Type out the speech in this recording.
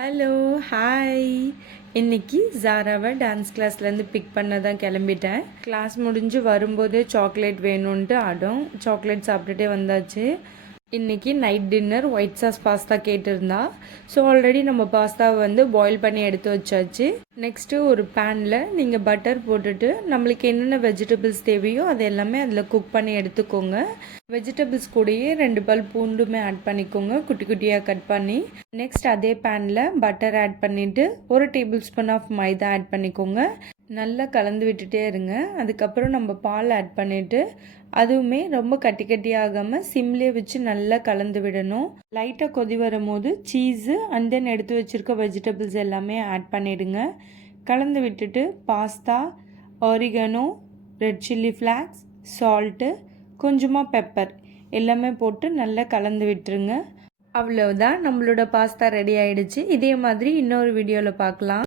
Hello hi. இன்னைக்கு ஜாராவை dance கிளாஸ்லேருந்து big பண்ண தான் கிளம்பிட்டேன். கிளாஸ் முடிஞ்சு வரும்போதே சாக்லேட் வேணும்ன்ட்டு அடம். சாக்லேட் சாப்பிட்டுட்டே வந்தாச்சு. இன்றைக்கி night dinner white sauce pasta கேட்டிருந்தா. ஸோ ஆல்ரெடி நம்ம பாஸ்தாவை வந்து பாயில் பண்ணி எடுத்து வச்சாச்சு. நெக்ஸ்ட்டு ஒரு பேனில் நீங்கள் பட்டர் போட்டுட்டு நம்மளுக்கு என்னென்ன வெஜிடபிள்ஸ் தேவையோ அது எல்லாமே அதில் குக் பண்ணி எடுத்துக்கோங்க. வெஜிடபிள்ஸ் கூடயே 2 பல் பூண்டுமே ஆட் பண்ணிக்கோங்க, குட்டி குட்டியாக கட் பண்ணி. நெக்ஸ்ட் அதே பேனில் பட்டர் ஆட் பண்ணிவிட்டு 1 tablespoon of maida add பண்ணிக்கோங்க. நல்லா கலந்து விட்டுட்டே இருங்க. அதுக்கப்புறம் நம்ம பால் ஆட் பண்ணிவிட்டு அதுவுமே ரொம்ப கட்டி கட்டி ஆகாமல் சிம்லேயே வச்சு நல்லா கலந்து விடணும். லைட்டாக கொதி வரும் போது சீஸு அண்ட் தென் எடுத்து வச்சுருக்க வெஜிடபிள்ஸ் எல்லாமே ஆட் பண்ணிவிடுங்க. கலந்து விட்டுட்டு pasta, oregano, red chilli flakes, salt, கொஞ்சமாக பெப்பர் எல்லாமே போட்டு நல்லா கலந்து விட்டுருங்க. அவ்வளோதான், நம்மளோட பாஸ்தா ரெடி ஆகிடுச்சு. இதே மாதிரி இன்னொரு வீடியோவில் பார்க்கலாம்.